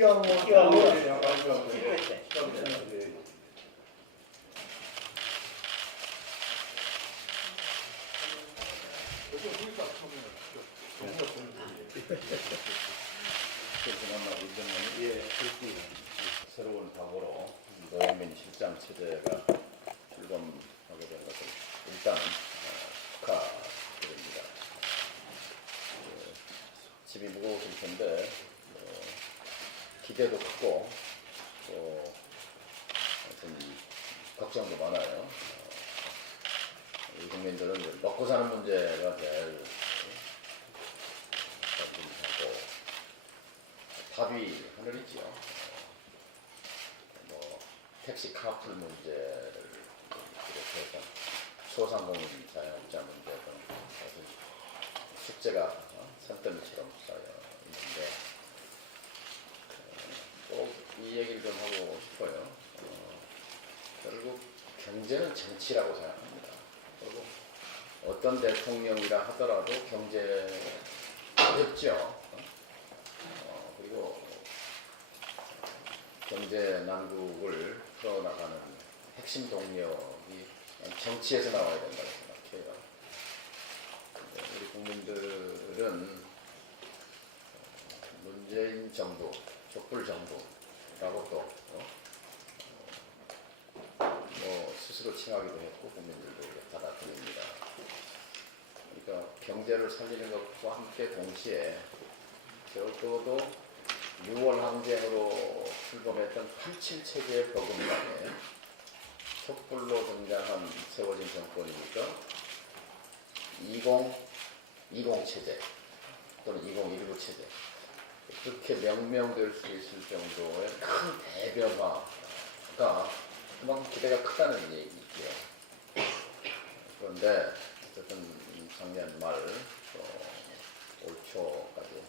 키하고 새로운 당으로 노영민 실장 체제가 출범하게 된 것을 일단 축하드립니다. 집이 무거우실 텐데 기대도 크고 또 좀 걱정도 많아요. 우리 국민들은 먹고 사는 문제가 제일 궁금하고 답이 하늘이지요. 택시 카풀 문제를 비롯해서 소상공인 자영업자 문제 등 숙제가 산더미처럼 쌓여 있는데 꼭 이 얘기를 좀 하고 싶어요. 결국 경제는 정치라고 생각합니다. 그리고 어떤 대통령이라 하더라도 경제 어렵죠. 그리고 경제 난국을 풀어나가는 핵심 동력이 정치에서 나와야 된다고 생각해요. 우리 국민들은 문재인 정부, 촛불 정부라고 또 스스로 칭하기도 했고 국민들도 받아들입니다. 그러니까 경제를 살리는 것과 함께 동시에 적어도 6월 항쟁으로 출범했던 87 체제의 버금가에 촛불로 등장한 세워진 정권이니까 2020 체제 또는 2019 체제 그렇게 명명될 수 있을 정도의 큰 대변화가 그만큼 기대가 크다는 얘기죠. 그런데 어쨌든 작년 말 올 초까지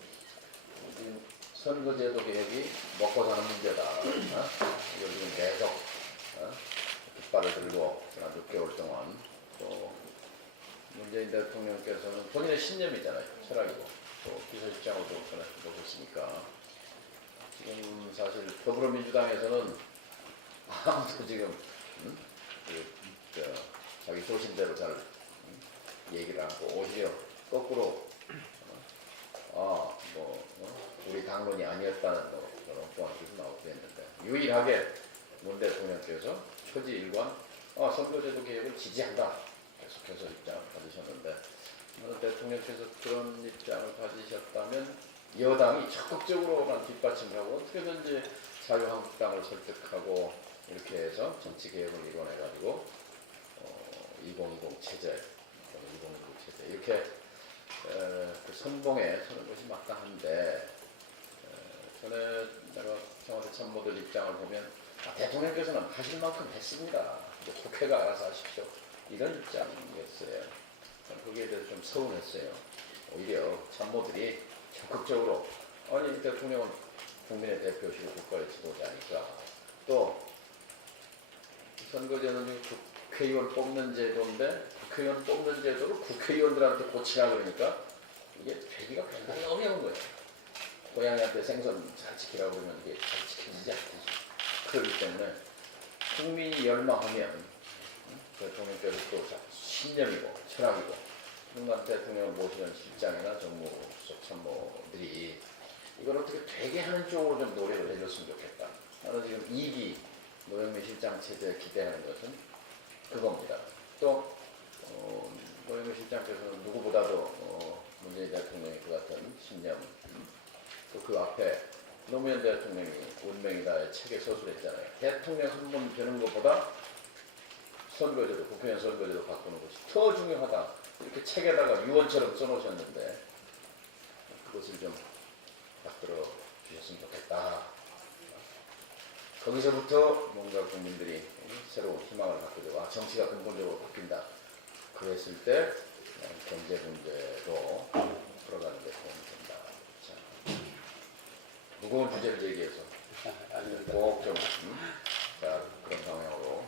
선거제도 개혁이 먹고 사는 문제다. 이걸 지금 계속 깃발을 들고 지난 6개월 동안 또 문재인 대통령께서는 본인의 신념이잖아요. 철학이고 또 비서실장으로도 보셨으니까 지금 사실 더불어민주당에서는 아무도 지금 자기 소신대로 잘 얘기를 하고 오히려 거꾸로 우리 당론이 아니었다는 그런 엉뚱한 뜻이 나오기도 했는데 유일하게 문 대통령께서 초지일관 선거제도 개혁을 지지한다 계속해서 입장을 가지셨는데 대통령께서 그런 입장을 가지셨다면 여당이 적극적으로만 뒷받침을 하고 어떻게든지 자유한국당을 설득하고 이렇게 해서 정치개혁을 이뤄내가지고 2020 체제, 2019 체제 이렇게 그 선봉에 서는 것이 마땅한데 전에 내가 청와대 참모들 입장을 보면 대통령께서는 하실 만큼 했습니다. 국회가 알아서 하십시오. 이런 입장이었어요. 거기에 대해서 좀 서운했어요. 오히려 참모들이 적극적으로 아니 대통령은 국민의 대표시고 국가의 지도자니까 또 선거제는 국회의원 뽑는 제도인데 국회의원 뽑는 제도를 국회의원들한테 고치라 그러니까 이게 되기가 굉장히 어려운 거예요. 고양이한테 생선 잘 지키라고 그러면 이게 잘 지켜지지 않겠죠. 그렇기 때문에 국민이 열망하면 대통령께서 또 신념이고 철학이고 그런 대통령을 모시는 실장이나 정무수석 참모들이 이걸 어떻게 되게 하는 쪽으로 좀 노력을 해줬으면 좋겠다. 나는 지금 2기 노영민 실장 체제에 기대하는 것은 그겁니다. 또 노영민 실장께서는 누구보다도 문재인 대통령의 그 같은 신념 또 그 앞에 노무현 대통령이 운명이다의 책에 서술했잖아요. 대통령 한 번 되는 것보다 선거제도, 국회의원 선거제도 바꾸는 것이 더 중요하다. 이렇게 책에다가 유언처럼 써놓으셨는데 그것을 좀 받들어 주셨으면 좋겠다. 거기서부터 뭔가 국민들이 새로운 희망을 갖게 되고 정치가 근본적으로 바뀐다. 그랬을 때 경제 문제도 풀어가는 데 도움이 된다. 자, 무거운 주제를 얘기해서 꼭 좀 그런 방향으로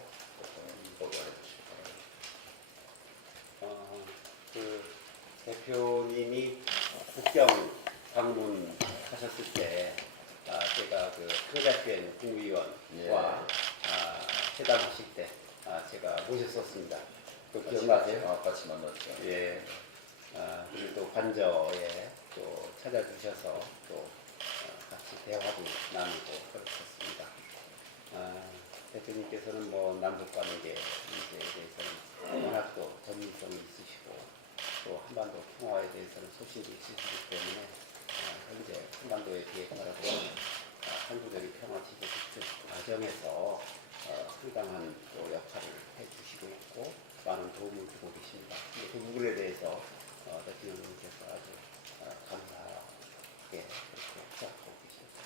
보도해 주시기 바랍니다. 그 대표님이 국경 방문하셨을 때 제가 그 한가변 국무위원과 예. 회담하실 때 제가 모셨었습니다. 그 기억나세요? 같이 만났죠. 예. 그리고 또 관저에 또 찾아주셔서 또 같이 대화도 나누고 그렇습니다. 대표님께서는 뭐 남북 관계 문제에 대해서는 워낙 또 전문성이 있으시고 또 한반도 평화에 대해서는 소신이 있으시기 때문에 현재 한반도의 비핵화라고 하는 한국적인 평화 지대 구축 과정에서 상당한 또 역할을 해주시고 있고 많은 도움을 주고 계십니다. 그 부분에 대해서 대통령님께서 아주 감사하게 그렇게 생각하고 계십니다.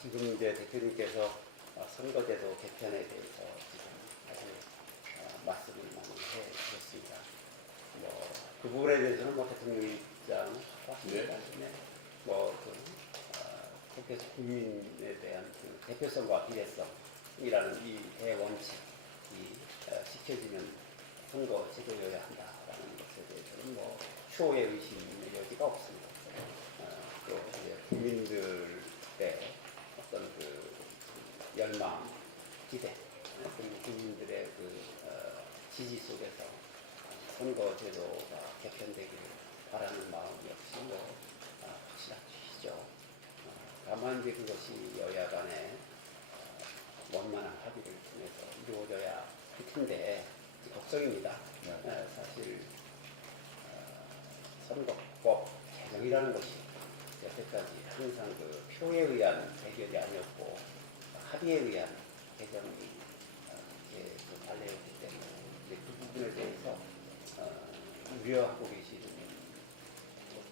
지금 이제 대표님께서 선거제도 개편에 대해서 지금 아주 말씀을 많이 해주셨습니다. 그 부분에 대해서는 대통령 입장은 확실합니다. 국회 국민에 대한 그 대표성과 비례성이라는 이 대원칙이 지켜지는 선거 제도여야 한다라는 것에 대해서는 추호의 의심의 여지가 없습니다. 또 이제 국민들의 어떤 그 열망, 기대, 그리고 국민들의 그 지지 속에서 선거 제도가 개편되기를 바라는 마음 역시 확실하시죠. 다만 이제 그것이 여야 간에 원만한 합의를 통해서 이루어져야 할 텐데 걱정입니다. 사실 선거법 개정이라는 것이 여태까지 항상 그 표에 의한 해결이 아니었고 합의에 의한 개정이 좀 달려있기 때문에 그 부분에 대해서 우려하고 계시는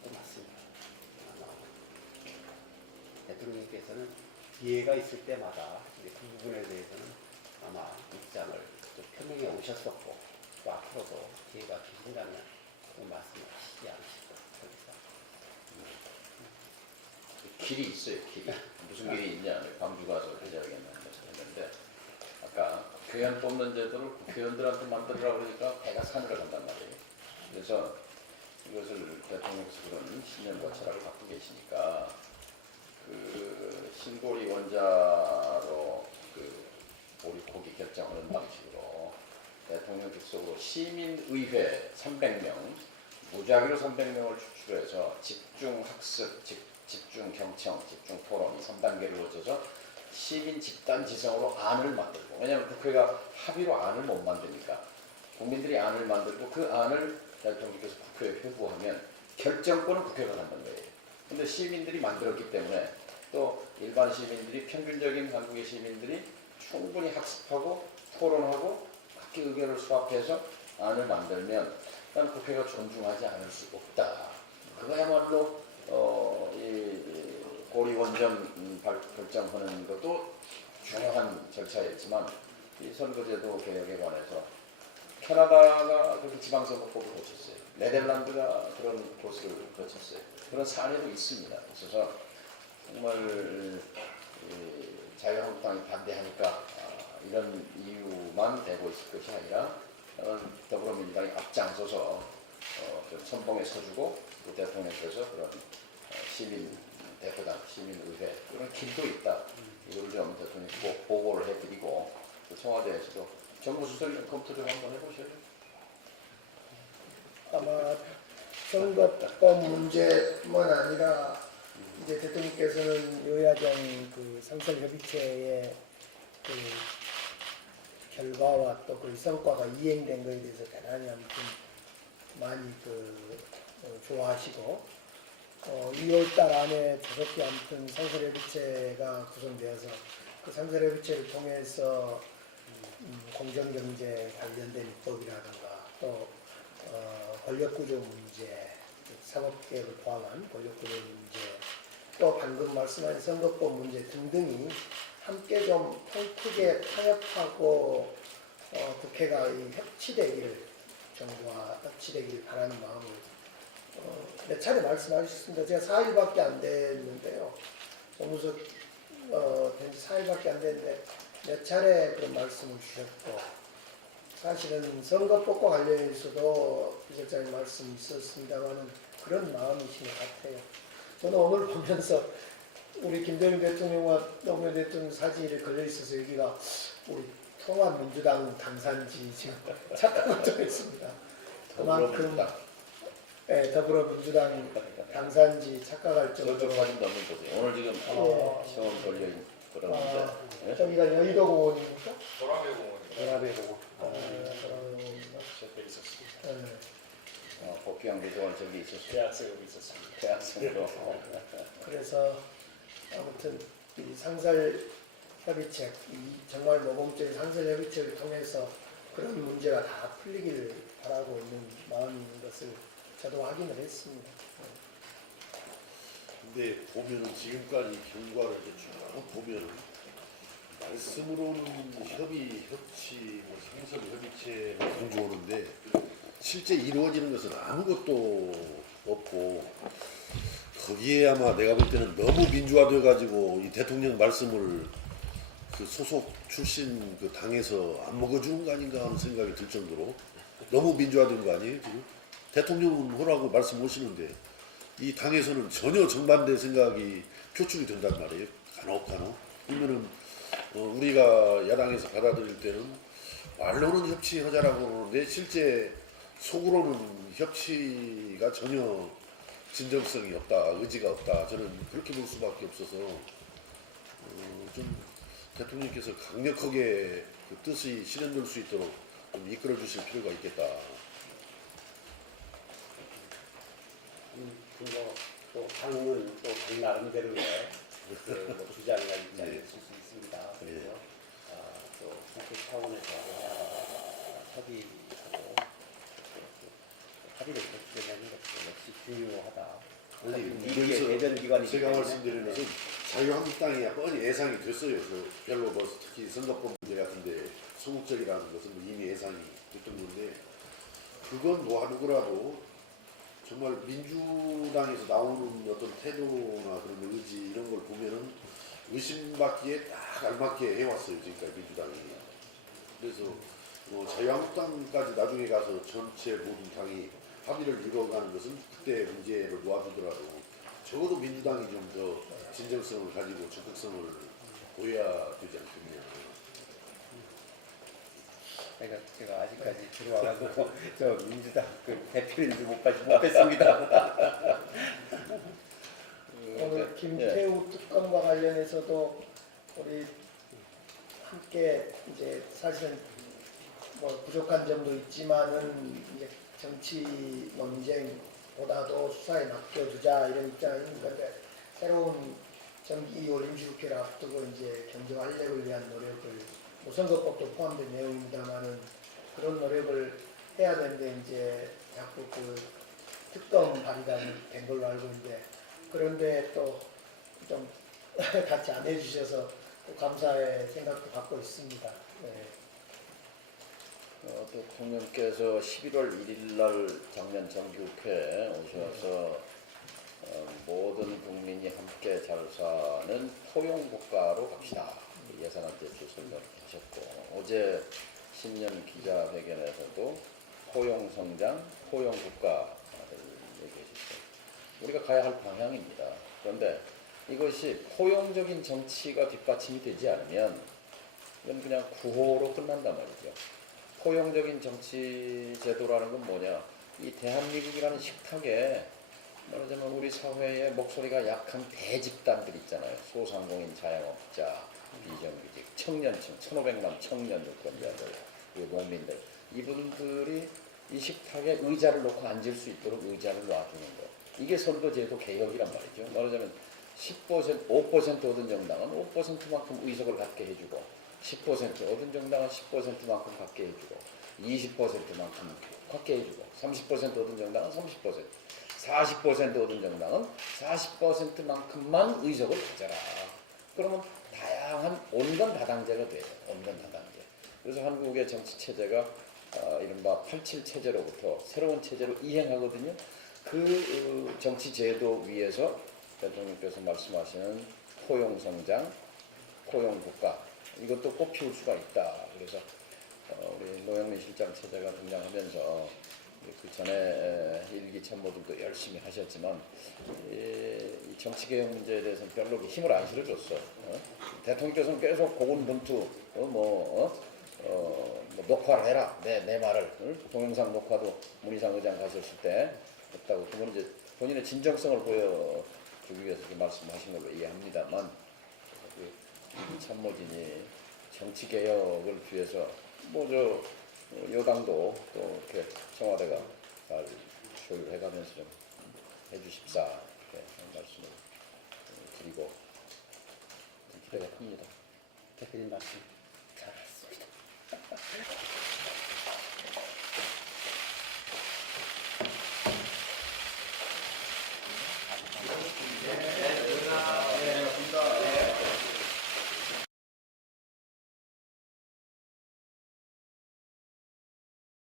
것도 맞습니다. 아마 대통령께서는 기회가 있을 때마다 그 부분에 대해서는 아마 입장을 좀 표명해 오셨었고 또 앞으로도 기회가 주신다면 그 말씀을 하시지 않으실까 그렇습니다. 길이 있어요. 길이. 무슨 길이 있냐? 광주 가서 했는데 아까 국회의원 뽑는 제도를 국회의원들한테 만들으라고 그러니까 배가 산으로 간단 말이에요. 그래서 이것을 대통령께서 그런 신념과 철학을 갖고 계시니까 그 신고리 원자로 그 오리고기 결정하는 방식으로 대통령 직속으로 시민의회 300명 무작위로 300명을 추출해서 집중 학습, 집중 경청, 집중 토론 이 3단계를 거쳐서 시민 집단 지성으로 안을 만들고, 왜냐하면 국회가 합의로 안을 못 만드니까 국민들이 안을 만들고 그 안을 대통령께서 국회에 회부하면 결정권은 국회가 갖는 거예요. 근데 시민들이 만들었기 때문에 또 일반 시민들이 평균적인 한국의 시민들이 충분히 학습하고 토론하고 각기 의견을 수합해서 안을 만들면 난 국회가 존중하지 않을 수 없다. 그거야말로 이 고리원전 결정하는 것도 중요한 절차였지만 이 선거제도 개혁에 관해서 캐나다가 그렇게 지방선거법을 거쳤어요. 네덜란드가 그런 코스를 거쳤어요. 그런 사례도 있습니다. 있어서 정말 자유한국당이 반대하니까 이런 이유만 되고 있을 것이 아니라 더불어민주당이 앞장서서 좀 선봉에 서주고 또 대통령께서 그런 시민 대표단, 시민의회 그런 길도 있다. 이걸 좀 대통령이 꼭 보고를 해드리고 또 청와대에서도 정무수석이 좀 검토 좀 한번 해보셔요. 아마 선거법 문제뿐만 아니라 이제 대통령께서는 여야정 그 상설협의체의 그 결과와 또 그 성과가 이행된 것에 대해서 대단히 아무튼 많이 좋아하시고 2월달 안에 5개 아무튼 상설협의체가 구성되어서 그 상설협의체를 통해서 공정경제 관련된 입법이라든가 또 권력구조 문제, 사법개혁을 포함한 권력구조 문제, 또 방금 말씀하신 선거법 문제 등등이 함께 좀 통크게 타협하고 국회가 협치되기를 정부와 협치되기를 바라는 마음을 몇 차례 말씀하셨습니다. 제가 4일밖에 안 됐는데요. 정무석 된지 4일밖에 안 됐는데 몇 차례 그런 말씀을 주셨고 사실은 선거법과 관련해서도 비서장님 말씀이 있었습니다만 그런 마음이신 것 같아요. 저는 오늘 보면서 우리 김대중 대통령과 노무현 대통령 사진이 걸려 있어서 여기가 우리 통합민주당 당산지 지금 착각을 좀 했습니다. 그만큼 예, 더불어민주당 당산지 착각할 저쪽 정도로 사진 넣는 거지. 오늘 지금 시험 걸려 있는 그런데 예? 저기가 여의도 공원입니까? 도라배공원입니다. 연합회공원. 공원인가? 옆에 있었습니다. 복귀한 대동안 저기 있었어요. 대학생으로 있었습니다. 대학생으로. 그래서 아무튼 이 상설 협의책, 이 정말 모범적인 상설 협의책을 통해서 그런 문제가 다 풀리기를 바라고 있는 마음인 것을 저도 확인을 했습니다. 근데 보면은 지금까지 결과를 이렇게 쭉 보면은 말씀으로는 협치, 뭐 상설 협의체를 강조하는데 실제 이루어지는 것은 아무것도 없고 거기에 아마 내가 볼 때는 너무 민주화돼 가지고 이 대통령 말씀을 그 소속 출신 그 당에서 안 먹어주는 거 아닌가 하는 생각이 들 정도로 너무 민주화된 거 아니에요 지금? 대통령은 하라고 말씀하시는데 이 당에서는 전혀 정반대 생각이 표출이 된단 말이에요. 간혹. 그러면은 우리가 야당에서 받아들일 때는 말로는 협치하자라고 그러는데 실제 속으로는 협치가 전혀 진정성이 없다, 의지가 없다. 저는 그렇게 볼 수밖에 없어서 좀 대통령께서 강력하게 그 뜻이 실현될 수 있도록 좀 이끌어 주실 필요가 있겠다. 또 당은 또 당 나름대로의 뭐 주장이나 입장이 있을 수 있습니다. 그래서 또 국회 차원에서 협의하고 합의를 보완하는 것도 역시 중요하다. 여기서 대전 기관이기 제가 때문에. 말씀드리는 것은 자유한국당이 뻔히 예상이 됐어요. 그 별로 뭐 특히 선거법 문제 같은데 소극적이라는 것은 뭐 이미 예상이 됐던 건데 그건 뭐 누구라도 정말 민주당에서 나오는 어떤 태도나 그런 의지 이런 걸 보면은 의심받기에 딱 알맞게 해왔어요 지금까지 민주당이. 그래서 자유한국당까지 나중에 가서 전체 모든 당이 합의를 이루어가는 것은 그때 문제를 놓아두더라도 적어도 민주당이 좀 더 진정성을 가지고 적극성을 보여야 되지 않겠냐. 제가 아직까지 들어와가지고 저 민주당 그 대표인지 못 뵀습니다. 오늘 김태우 특검과 관련해서도 우리 함께 이제 사실은 뭐 부족한 점도 있지만은 이제 정치 논쟁보다도 수사에 맡겨두자 이런 입장인데 새로운 정기 2월 임시국회를 앞두고 이제 경제 활력을 위한 노력을 뭐 선거법도 포함된 내용입니다만은 그런 노력을 해야 되는데 이제 자꾸 그 특검 발의가 된 걸로 알고 있는데 그런데 또 좀 같이 안 해주셔서 또 감사의 생각도 갖고 있습니다. 네. 대통령께서 11월 1일 날 작년 정기국회에 오셔서 모든 국민이 함께 잘 사는 포용국가로 갑시다. 예산안 제출 설명하셨고 어제 신년 기자회견에서도 포용성장, 포용국가를 얘기하셨어요. 우리가 가야 할 방향입니다. 그런데 이것이 포용적인 정치가 뒷받침이 되지 않으면 이건 그냥 구호로 끝난단 말이죠. 포용적인 정치 제도라는 건 뭐냐? 이 대한민국이라는 식탁에 말하자면 우리 사회의 목소리가 약한 대집단들 있잖아요. 소상공인, 자영업자, 비정규직, 청년층, 1,500만 청년 유권자들, 농민들. 이분들이 이 식탁에 의자를 놓고 앉을 수 있도록 의자를 놔주는 거. 이게 선거제도 개혁이란 말이죠. 말하자면 10%, 5% 얻은 정당은 5%만큼 의석을 갖게 해주고 10% 얻은 정당은 10%만큼 갖게 해주고 20%만큼 갖게 해주고 30% 얻은 정당은 30%, 40% 얻은 정당은 40%만큼만 의석을 가져라. 그러면 다양한 온건 다당제가 돼요. 온건 다당제. 그래서 한국의 정치 체제가 이른바 87 체제로부터 새로운 체제로 이행하거든요. 그 정치 제도 위에서 대통령께서 말씀하시는 포용성장, 포용국가 이것도 꼭 피울 수가 있다. 그래서 우리 노영민 실장 체제가 등장하면서 그 전에 일기 참모들도 열심히 하셨지만 정치개혁 문제에 대해서는 별로 힘을 안 실어줬어. 대통령께서는 계속 고군분투 뭐 녹화를 해라 내 말을 동영상 녹화도 문희상 의장 갔었을 때 했다고 그건 이제 본인의 진정성을 보여주기 위해서 그 말씀하신 걸로 이해합니다만 이 참모진이 정치개혁을 위해서 여당도 또 이렇게 청와대가 잘 조율해가면서 좀 해주십사 이렇게 말씀을 드리고 기대가 큽니다. 대표님 말씀.